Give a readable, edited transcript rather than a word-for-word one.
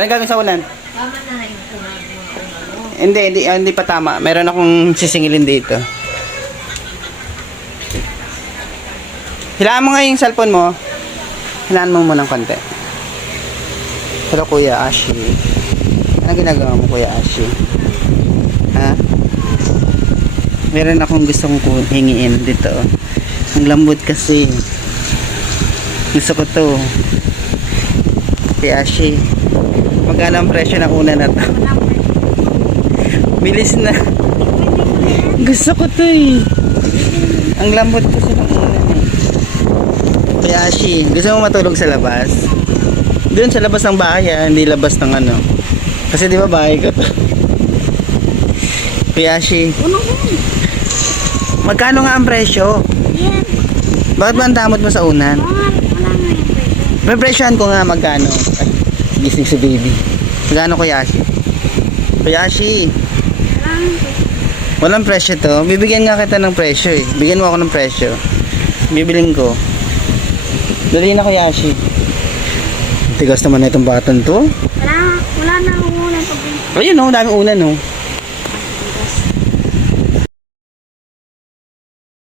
Ano gagawin sa unan? Tama na yung tunay mo. Hindi pa tama. Meron akong sisingilin dito. Hilaan mo nga yung cellphone mo. Hilaan mo muna ng konti. Hello, Kuya Ashi. Ano ginagawa mo, Kuya Ashi? Ha? Meron akong gustong hingiin dito. Ang lambot kasi. Gusto ko to. Kuya Ashi. Magkano ang presyo ng una na to? Bilis na. Gusto ko to eh. Ang lambot kasi ng una eh. Kuya Ashi, gusto mo matulog sa labas? Doon sa labas ng bahay ha, hindi labas ng ano. Kasi di ba bahay ko to? Kuya Ashi, magkano nga ang presyo? Yan. Bakit ba ang damot mo sa unan? Wala nga yung pwede. May presyohan ko nga magkano. Ay, gising si baby. Magkano, Kuya Ashi? Kuya Ashi, walang presyo to. Bibigyan nga kita ng presyo eh. Bigyan mo ako ng presyo. Bibiling ko. Dali na, Kuya Ashi. Tigas naman na itong button to. Wala na ako muna pag Ayun oh, daming unan oh.